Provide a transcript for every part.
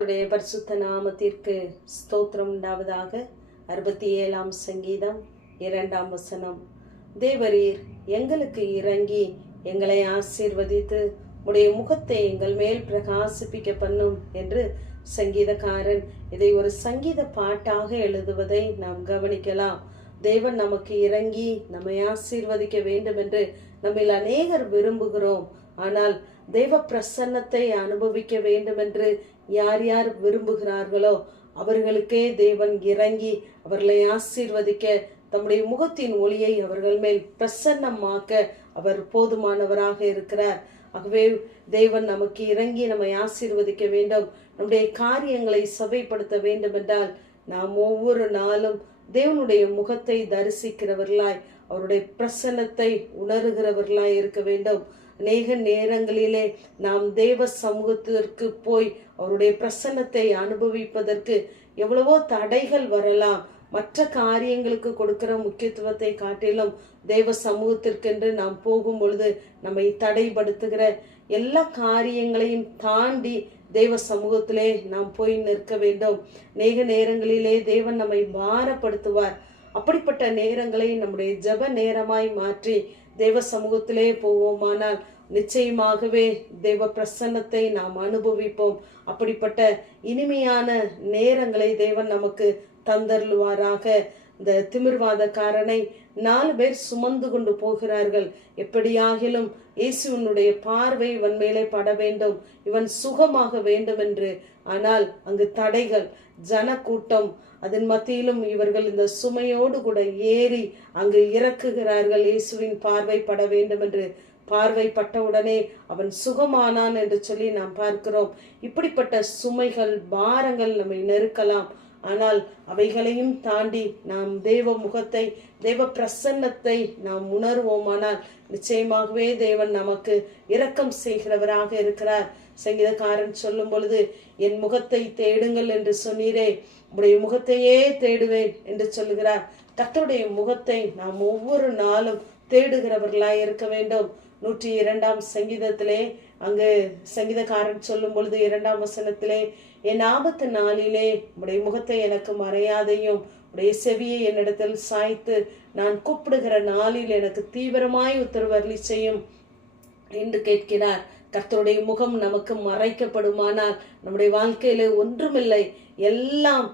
உடைய பரிசுத்த நாமத்திற்கு ஸ்தோத்திரம் உண்டாவதாக. 67ஆம் சங்கீதம் 2ஆம் வசனம். தேவரீர் எங்களுக்கு இறங்கி எங்களை ஆசீர்வதித்து உடைய முகத்தை எங்கள் மேல் பிரகாசிப்பிக்க பண்ணும் என்று சங்கீதக்காரன் இதை ஒரு சங்கீத பாட்டாக எழுதுவதை நாம் கவனிக்கலாம். தேவன் நமக்கு இறங்கி நம்மை ஆசீர்வதிக்க வேண்டும் என்று நம்மில் அநேகர் விரும்புகிறோம். ஆனால் தேவ பிரசன்னத்தை அனுபவிக்க வேண்டும் என்று யார் யார் விரும்புகிறார்களோ அவர்களுக்கே தேவன் இறங்கி அவர்களை ஆசீர்வதிக்க தம்முடைய முகத்தின் ஒளியை அவர்கள் மேல் பிரசன்னமாக்க அவர் போதுமானவராக இருக்கிறார். ஆகவே தேவன் நமக்கு இறங்கி நம்மை ஆசீர்வதிக்க வேண்டும், நம்முடைய காரியங்களை சபைப்படுத்த வேண்டும் என்றால் நாம் ஒவ்வொரு நாளும் தேவனுடைய முகத்தை தரிசிக்கிறவர்களாய் அவருடைய பிரசன்னத்தை உணர்கிறவர்களாய் இருக்க வேண்டும். அநேக நேரங்களிலே நாம் தேவ சமூகத்திற்கு போய் அவருடைய பிரசன்னத்தை அனுபவிப்பதற்கு எவ்வளவோ தடைகள் வரலாம். மற்ற காரியங்களுக்கு கொடுக்கிற முக்கியத்துவத்தை காட்டிலும் தேவ சமூகத்திற்கென்று நாம் போகும் பொழுது நம்மை தடைப்படுத்துகிற எல்லா காரியங்களையும் தாண்டி தேவ சமூகத்திலே நாம் போய் நிற்க வேண்டும். அநேக நேரங்களிலே தேவன் நம்மை பாரப்படுத்துவார். அப்படிப்பட்ட நேரங்களை நம்முடைய ஜெப நேரமாய் மாற்றி தேவ சமூகத்திலே போவோமானால் நிச்சயமாகவே தேவ பிரசன்னத்தை நாம் அனுபவிப்போம். அப்படிப்பட்ட இனிமையான நேரங்களை தேவன் நமக்கு தந்தருள்வாராக. இந்த திமிர்வாதக்காரனை 4 பேர் சுமந்து கொண்டு போகிறார்கள். எப்படியாகிலும் இயேசுவனுடைய பார்வை இவன் மேலே பட வேண்டும், இவன் சுகமாக வேண்டும் என்று. ஆனால் அங்கு தடைகள், ஜன கூட்டம், அதன் மத்தியிலும் இவர்கள் இந்த சுமையோடு கூட ஏறி அங்கு இறக்குகிறார்கள். இயேசுவின் பார்வை பட வேண்டும் என்று. பார்வை பட்டவுடனே அவன் சுகமானான் என்று சொல்லி நாம் பார்க்கிறோம். இப்படிப்பட்ட சுமைகள், பாரங்கள் நம்மை நெருக்கலாம். ஆனால் அவைகளையும் தாண்டி நாம் தேவ முகத்தை, தேவ பிரசன்னத்தை நாம் உணர்வோமானால் நிச்சயமாகவே தேவன் நமக்கு இரக்கம் செய்கிறவராக இருக்கிறார். சங்கீதக்காரன் சொல்லும் பொழுது, என் முகத்தை தேடுங்கள் என்று சொன்னீரே, உடைய முகத்தையே தேடுவேன் என்று சொல்லுகிறார். கர்த்தருடைய முகத்தை நாம் ஒவ்வொரு நாளும் தேடுகிறவர்களாய் இருக்க வேண்டும். 102ஆம் சங்கீதத்திலே அங்கு சங்கீதக்காரன் சொல்லும் பொழுது 2ஆம் வசனத்திலே, என் ஆபத்து நாளிலே உடைய முகத்தை எனக்கு மறையாதையும் உடைய செவியை என்னிடத்தில் சாய்த்து நான் கூப்பிடுகிற நாளில் எனக்கு தீவிரமாய் உத்தரவருளி செய்யும் என்று கேட்கிறார். கர்த்தருடைய முகம் நமக்கு மறைக்கப்படுமானால் நம்முடைய வாழ்க்கையில ஒன்றுமில்லை, எல்லாம்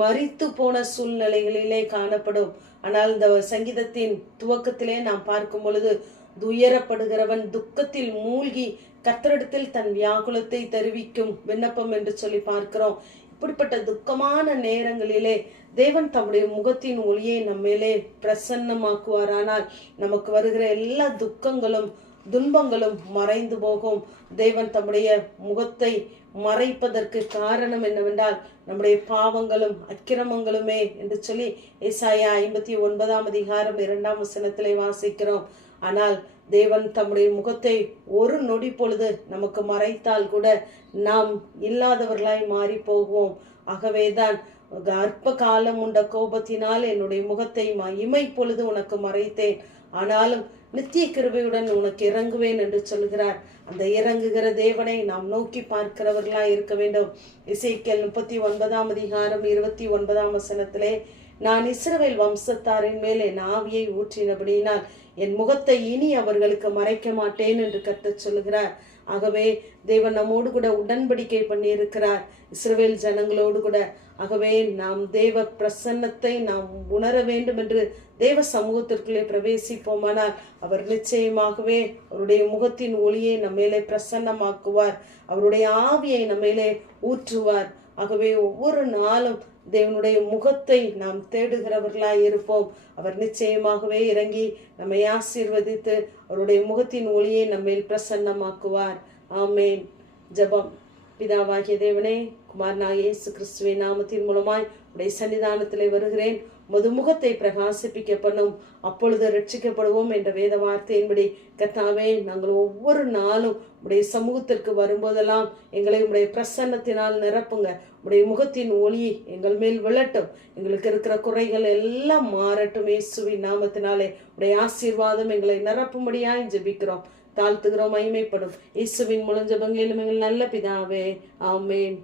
மரித்து போன சூழ்நிலைகளிலே காணப்படும். ஆனால் இந்த சங்கீதத்தின் துவக்கத்திலே நாம் பார்க்கும் பொழுது, துயரப்படுகிறவன் துக்கத்தில் மூழ்கி கர்த்தரிடத்தில் தன் வியாகுலத்தை தெரிவிக்கும் விண்ணப்பம் என்று சொல்லி பார்க்கிறோம். இப்படிப்பட்ட துக்கமான நேரங்களிலே தேவன் தம்முடைய முகத்தின் ஒளியை நம்மேலே பிரசன்னமாக்குவாரானால் நமக்கு வருகிற எல்லா துக்கங்களும் துன்பங்களும் மறைந்து போகும். தேவன் தம்முடைய முகத்தை மறைப்பதற்கு காரணம் என்னவென்றால் நம்முடைய பாவங்களும் அக்கிரமங்களுமே என்று சொல்லி ஏசாயா 59ஆம் அதிகாரம் 2ஆம் வசனத்திலே வாசிக்கிறோம். ஆனால் தேவன் தம்முடைய முகத்தை ஒரு நொடி பொழுது நமக்கு மறைத்தால் கூட நாம் இல்லாதவர்களாய் மாறி போவோம். ஆகவேதான் அற்ப காலம் உண்ட கோபத்தினால் என்னுடைய முகத்தை இமை பொழுது உனக்கு மறைத்தேன், ஆனாலும் நித்திய கிருபையுடன் உனக்கு இறங்குவேன் என்று சொல்கிறார். அந்த இறங்குகிற தேவனை நாம் நோக்கி பார்க்கிறவர்களாய் இருக்க வேண்டும். எசேக்கியேல் 39ஆம் அதிகாரம் 29ஆம் வசனத்திலே, நான் இஸ்ரவேல் வம்சத்தாரின் மேல் என் ஆவியை ஊற்றினபடியினால் என் முகத்தை இனி அவர்களுக்கு மறைக்க மாட்டேன் என்று கர்த்தர் சொல்லுகிறார். ஆகவே தேவன் நம்மோடு கூட உடன்படிக்கை பண்ணி இருக்கிறார், இஸ்ரவேல் ஜனங்களோடு கூட. ஆகவே நாம் தேவ பிரசன்னத்தை நாம் உணர வேண்டும் என்று தேவ சமூகத்திற்குள்ளே பிரவேசிப்போமானால் அவர் நிச்சயமாகவே அவருடைய முகத்தின் ஒளியை நம்மேலே பிரசன்னமாக்குவார், அவருடைய ஆவியை நம்மேலே ஊற்றுவார். ஆகவே ஒவ்வொரு நாளும் தேவனுடைய முகத்தை நாம் தேடுகிறவர்களாய் இருப்போம். அவர் நிச்சயமாகவே இறங்கி நம்மை ஆசீர்வதித்து அவருடைய முகத்தின் ஒளியை நம்மேல் பிரசன்னமாக்குவார். ஆமேன். ஜெபம். பிதாவாகிய தேவனே, குமாரனாகிய இயேசு கிறிஸ்துவின் நாமத்தின் மூலமாய் உடைய சன்னிதானத்திலே வருகிறேன். முகத்தை பிரகாசிப்பிக்க பண்ணும், அப்பொழுது ரட்சிக்கப்படுவோம் என்ற வேத வார்த்தையின்படி கர்த்தாவே, நாங்கள் ஒவ்வொரு நாளும் உடைய சமூகத்திற்கு வரும்போதெல்லாம் எங்களை உடைய பிரசன்னத்தினால் நிரப்புங்க. உடைய முகத்தின் ஒளி எங்கள் மேல் விழட்டும், எங்களுக்கு இருக்கிற குறைகள் எல்லாம் மாறட்டும். இயேசுவின் நாமத்தினாலே உடைய ஆசீர்வாதம் எங்களை நிரப்பும்படியாய் ஜெபிக்கிறோம், தாழ்த்துகிறோம், மகிமைப்படும். இயேசுவின் மூலம் ஜெபங்களிலும் எங்கள் நல்ல பிதாவே, ஆமேன்.